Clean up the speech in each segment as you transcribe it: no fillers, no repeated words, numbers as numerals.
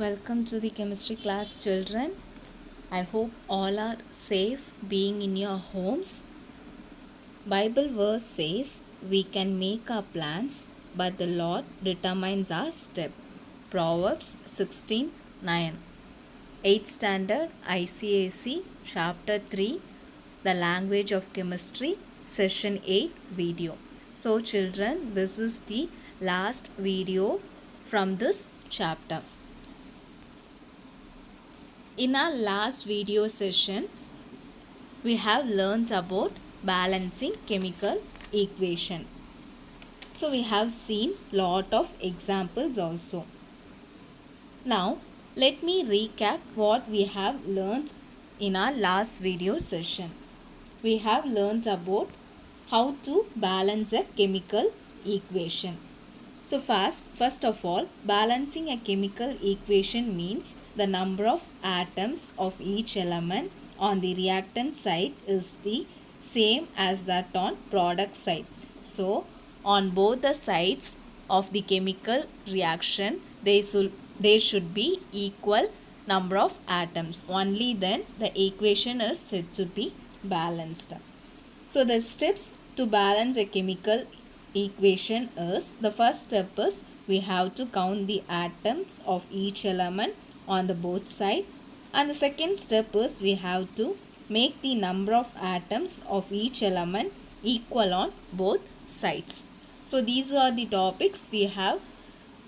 Welcome to the chemistry class, children. I hope all are safe being in your homes. Bible verse says we can make our plans, but the Lord determines our step. Proverbs 16:9. 8th standard ICAC chapter 3, the language of chemistry, session 8 video. So children, this is the last video from this chapter. In our last video session, we have learned about balancing chemical equation. So we have seen lot of examples also. Now let me recap what we have learned in our last video session. We have learned about how to balance a chemical equation. So first of all, balancing a chemical equation means the number of atoms of each element on the reactant side is the same as that on product side. So on both the sides of the chemical reaction, there should be equal number of atoms. Only then the equation is said to be balanced. So the steps to balance a chemical equation is, the first step is we have to count the atoms of each element on the both side, and the second step is we have to make the number of atoms of each element equal on both sides. So these are the topics we have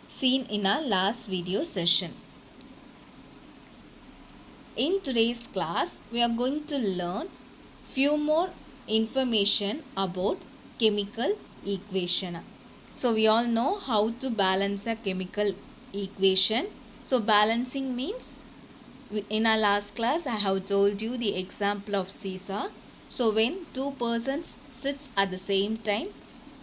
seen in our last video session. In today's class, we are going to learn few more information about chemical equation. So we all know how to balance a chemical equation. So balancing means, in our last class I have told you the example of seesaw. So when two persons sits at the same time,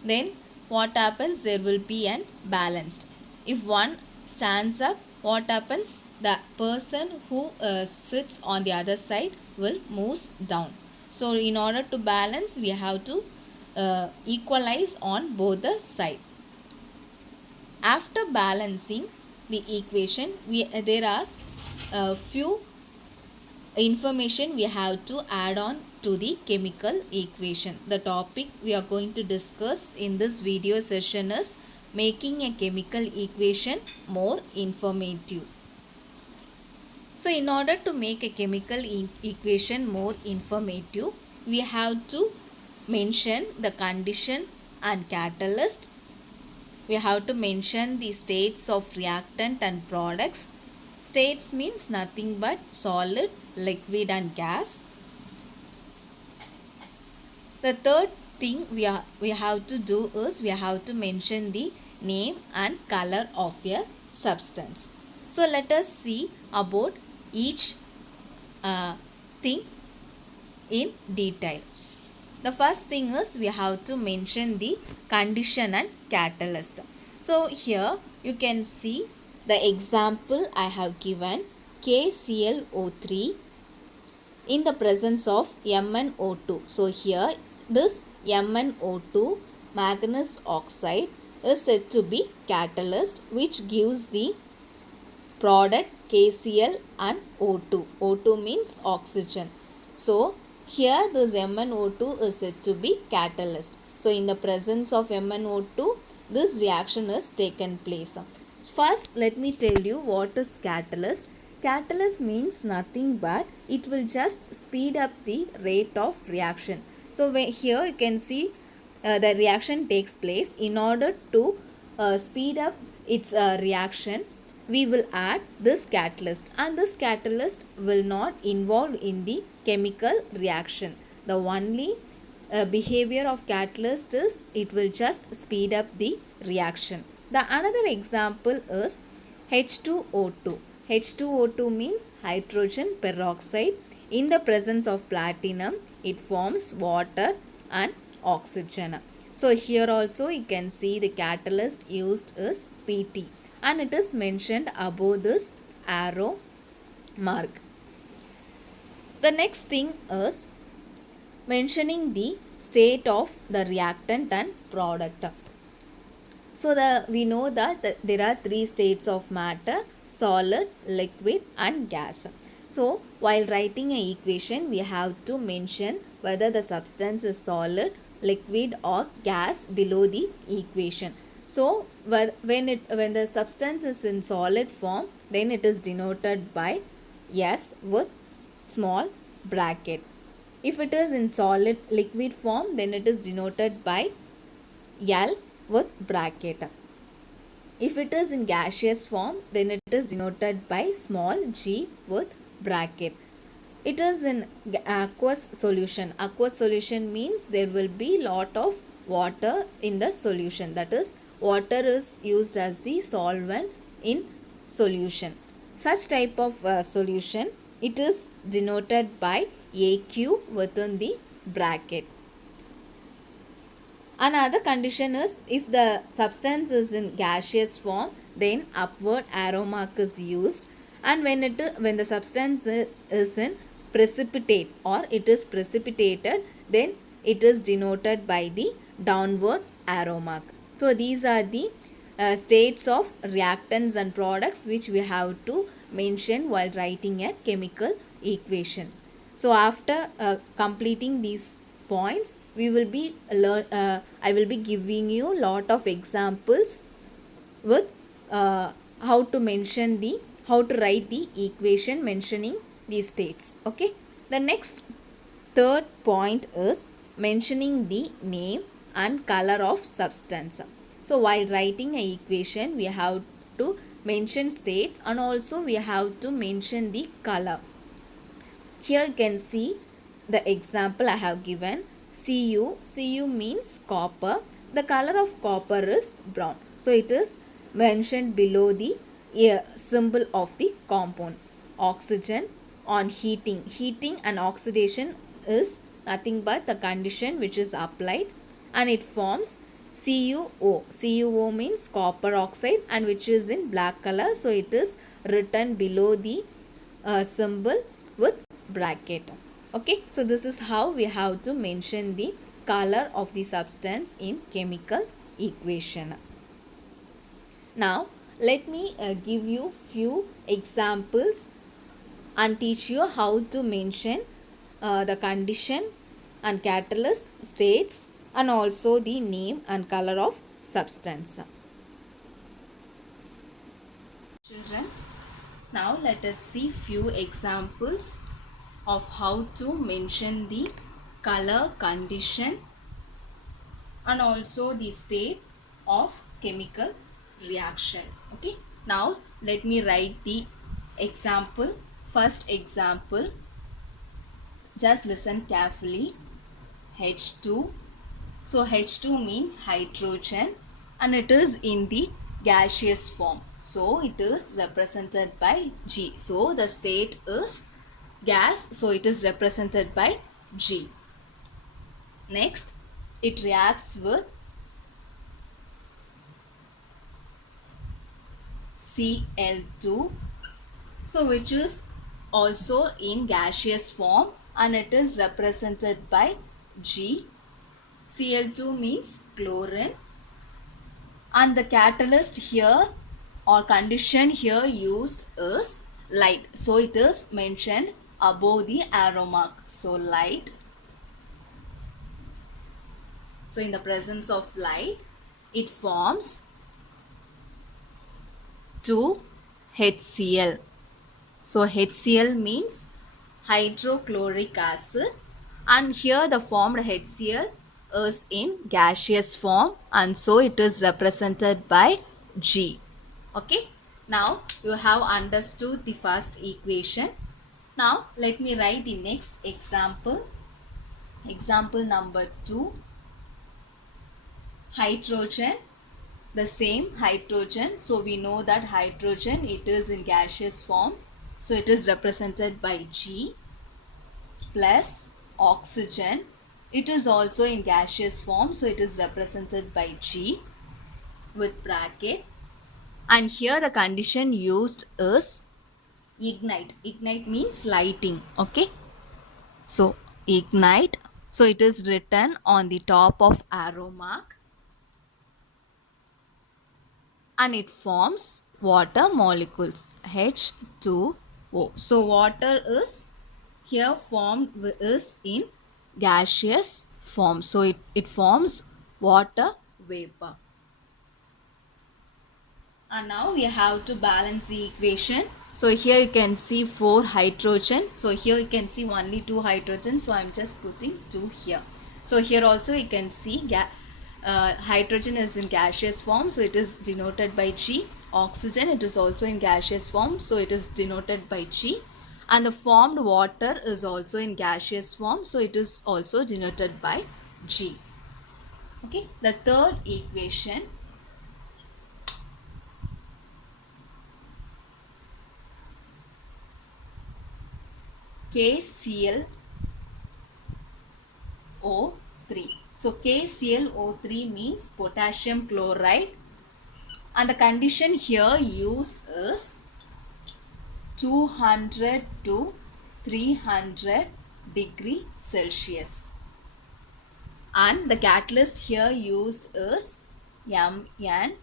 then what happens? There will be an balanced. If one stands up, what happens? The person who sits on the other side will move down. So in order to balance, we have to equalize on both the sides. After balancing the equation, there are a few information we have to add on to the chemical equation. The topic we are going to discuss in this video session is making a chemical equation more informative. So in order to make a chemical equation more informative, we have to mention the condition and catalyst. We have to mention the states of reactant and products. States means nothing but solid, liquid and gas. The third thing we have to do is we have to mention the name and color of a substance. So let us see about each thing in detail. The first thing is we have to mention the condition and catalyst. So here you can see the example I have given, KClO3 in the presence of MnO2. So here this MnO2, manganese oxide, is said to be catalyst which gives the product KCl and O2. O2 means oxygen. So here this MnO2 is said to be catalyst. So in the presence of MnO2, this reaction is taken place. First let me tell you what is catalyst. Catalyst means nothing but it will just speed up the rate of reaction. So here you can see the reaction takes place. In order to speed up its reaction, we will add this catalyst, and this catalyst will not involve in the chemical reaction. The only behavior of catalyst is it will just speed up the reaction. The another example is H2O2. H2O2 means hydrogen peroxide. In the presence of platinum, it forms water and oxygen. So here also you can see the catalyst used is PT, and it is mentioned above this arrow mark. The next thing is mentioning the state of the reactant and product. So we know that there are three states of matter: solid, liquid and gas. So while writing an equation, we have to mention whether the substance is solid, liquid or gas below the equation. So when the substance is in solid form, then it is denoted by S with small bracket. If it is in solid liquid form, then it is denoted by L with bracket. If it is in gaseous form, then it is denoted by small g with bracket. It is in aqueous solution. Aqueous solution means there will be lot of water in the solution. That is, water is used as the solvent in solution. Such type of solution, it is denoted by AQ within the bracket. Another condition is if the substance is in gaseous form, then upward arrow mark is used, and when the substance is in precipitate or it is precipitated, then it is denoted by the downward arrow mark. So these are the states of reactants and products which we have to mention while writing a chemical equation. So after completing these points, we will be I will be giving you lot of examples with how to write the equation mentioning these states. Okay, the next third point is mentioning the name and color of substance. So while writing an equation, we have to mention states and also we have to mention the color. Here you can see the example I have given. Cu means copper. The color of copper is brown. So it is mentioned below the symbol of the compound. Oxygen on heating. Heating and oxidation is nothing but the condition which is applied and it forms CuO. CuO means copper oxide and which is in black color. So it is written below the symbol with bracket. Okay, so this is how we have to mention the color of the substance in chemical equation. Now let me give you few examples and teach you how to mention the condition and catalyst states and also the name and color of substance. Children, now let us see few examples of how to mention the color, condition and also the state of chemical reaction. Okay, now let me write the example. First example, just listen carefully. H2. So H2 means hydrogen and it is in the gaseous form. So it is represented by G. So the state is gas. So it is represented by G. Next, it reacts with Cl2. So which is also in gaseous form and it is represented by G. Cl2 means chlorine and the catalyst here or condition here used is light. So it is mentioned above the arrow mark. So light. So in the presence of light, it forms 2HCl. So HCl means hydrochloric acid and here the formed HCl is in gaseous form and so it is represented by G. Okay, now you have understood the first equation. Now let me write the next example. Example number 2. Hydrogen. The same hydrogen. So we know that hydrogen, it is in gaseous form. So it is represented by G plus oxygen. It is also in gaseous form. So it is represented by G with bracket. And here the condition used is ignite. Ignite means lighting. Okay. So ignite. So it is written on the top of arrow mark. and it forms water molecules H2O. So water is here formed is in gaseous form. So it forms water vapor. And now we have to balance the equation. So here you can see 4 hydrogen. So here you can see only 2 hydrogen. So I'm just putting 2 here. So here also you can see hydrogen is in gaseous form. So it is denoted by G. Oxygen, it is also in gaseous form. So it is denoted by G. And the formed water is also in gaseous form. So it is also denoted by G. Okay. The third equation, KClO3. So KClO3 means potassium chloride, and the condition here used is 200 to 300 degree Celsius, and the catalyst here used is MnO2.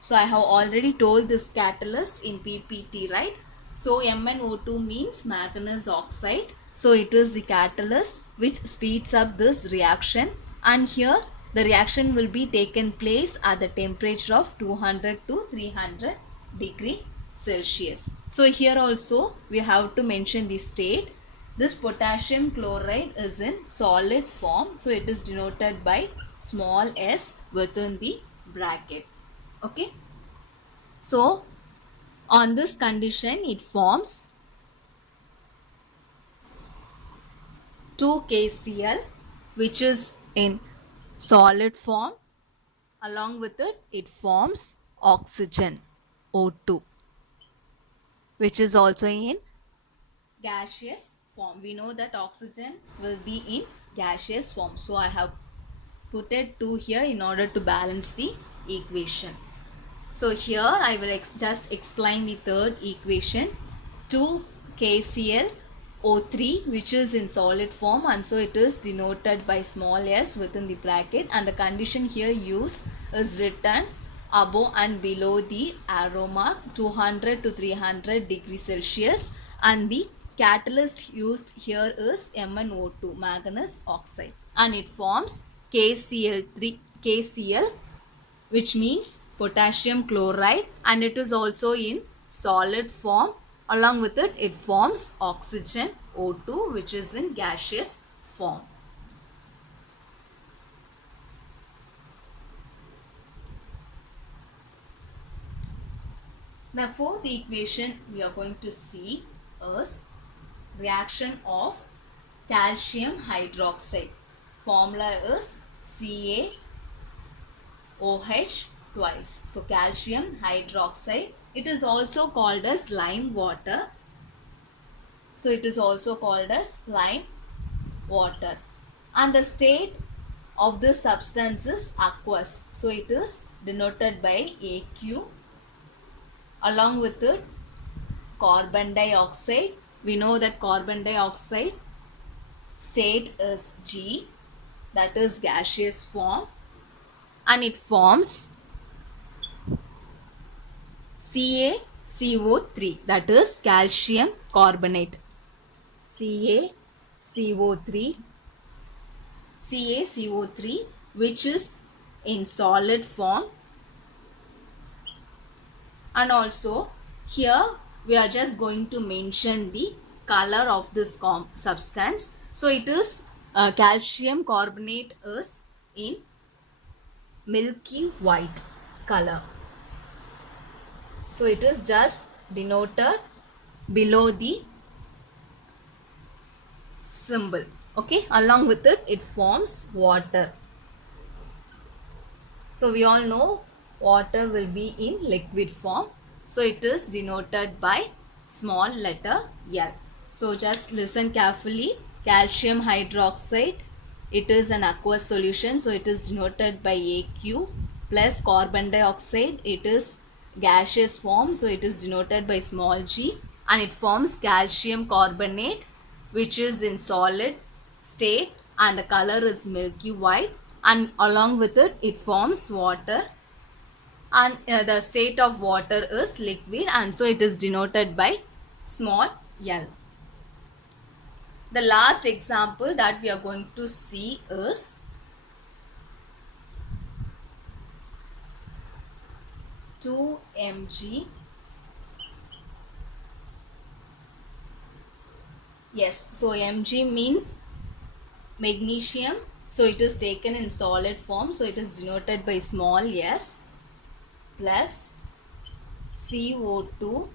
So I have already told this catalyst in PPT, right? So MnO2 means manganese oxide. So it is the catalyst which speeds up this reaction, and here the reaction will be taken place at the temperature of 200 to 300 degree Celsius. So here also we have to mention the state. This potassium chloride is in solid form. So it is denoted by small s within the bracket. Okay. So on this condition it forms 2KCl, which is in solid form. Along with it forms oxygen O2, which is also in gaseous form. We know that oxygen will be in gaseous form. So I have put it 2 here in order to balance the equation. So here I will just explain the third equation. 2KClO3, which is in solid form, and so it is denoted by small s within the bracket, and the condition here used is written above and below the arrow mark, 200 to 300 degrees Celsius, and the catalyst used here is MnO2, manganese oxide, and it forms KCl, which means potassium chloride, and it is also in solid form. Along with it forms oxygen O2, which is in gaseous form. The fourth equation we are going to see is reaction of calcium hydroxide. Formula is CaOH twice. So calcium hydroxide, it is also called as lime water. So it is also called as lime water, and the state of this substance is aqueous. So it is denoted by AQ. Along with it carbon dioxide. We know that carbon dioxide state is G, that is gaseous form, and it forms CaCO3, that is calcium carbonate. CaCO3, which is in solid form. And also here we are just going to mention the color of this substance. So it is calcium carbonate is in milky white color. So it is just denoted below the symbol. Okay, along with it forms water. So we all know water will be in liquid form. So it is denoted by small letter L. So just listen carefully. Calcium hydroxide, it is an aqueous solution. So it is denoted by AQ, plus carbon dioxide, it is gaseous form. So it is denoted by small g, and it forms calcium carbonate, which is in solid state, and the color is milky white, and along with it forms water. and the state of water is liquid, and so it is denoted by small l. The last example that we are going to see is 2 mg. Yes, so mg means magnesium, so it is taken in solid form, so it is denoted by small s, plus CO2.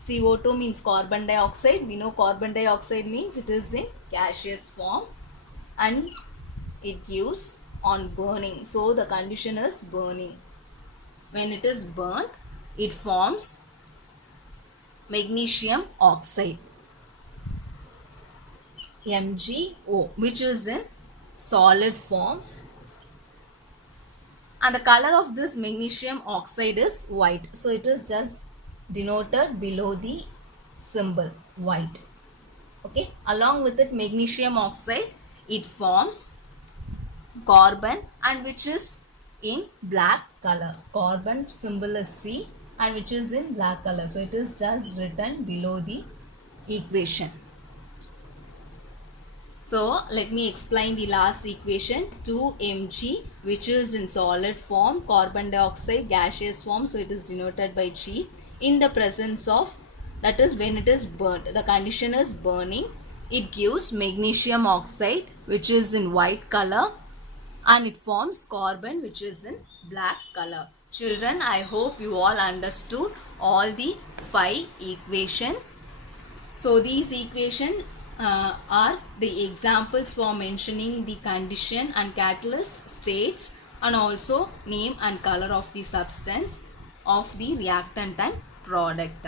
CO2 means carbon dioxide. We know carbon dioxide means it is in gaseous form and it gives on burning. So the condition is burning. When it is burnt, it forms magnesium oxide, MgO, which is in solid form, and the color of this magnesium oxide is white. So it is just denoted below the symbol white. Okay, along with it magnesium oxide, it forms carbon, and which is in black color. Carbon symbol is C and which is in black color. So it is just written below the equation. So let me explain the last equation. 2mg, which is in solid form, carbon dioxide gaseous form, so it is denoted by G, in the presence of, that is when it is burnt, the condition is burning, it gives magnesium oxide which is in white color and it forms carbon which is in black color. Children, I hope you all understood all the 5 equations. So these equations are the examples for mentioning the condition and catalyst states, and also name and color of the substance, of the reactant and product.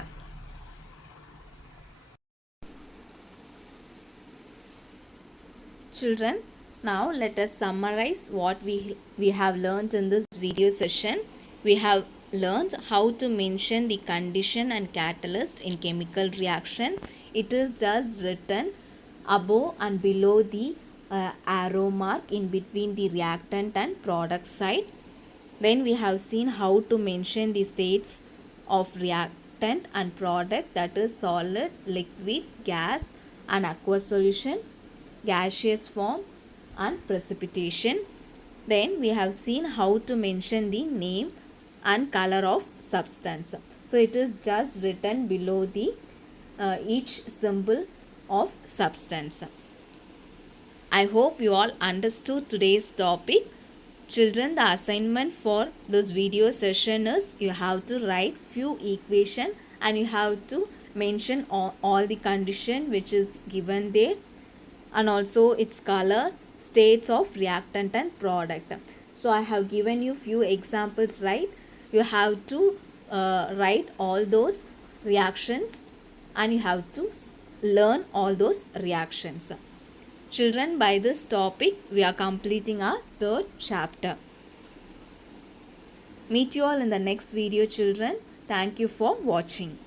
Children, now let us summarize what we have learned in this video session. We have learned how to mention the condition and catalyst in chemical reaction. It is just written above and below the arrow mark in between the reactant and product side. Then we have seen how to mention the states of reactant and product, that is solid, liquid, gas and aqueous solution, gaseous form and precipitation. Then we have seen how to mention the name and color of substance. So it is just written below the each symbol of substance. I hope you all understood today's topic. Children, the assignment for this video session is you have to write few equation and you have to mention all the condition which is given there, and also its color, states of reactant and product. So I have given you few examples, right? You have to write all those reactions and you have to learn all those reactions. Children, by this topic we are completing our 3rd chapter. Meet you all in the next video, children. Thank you for watching.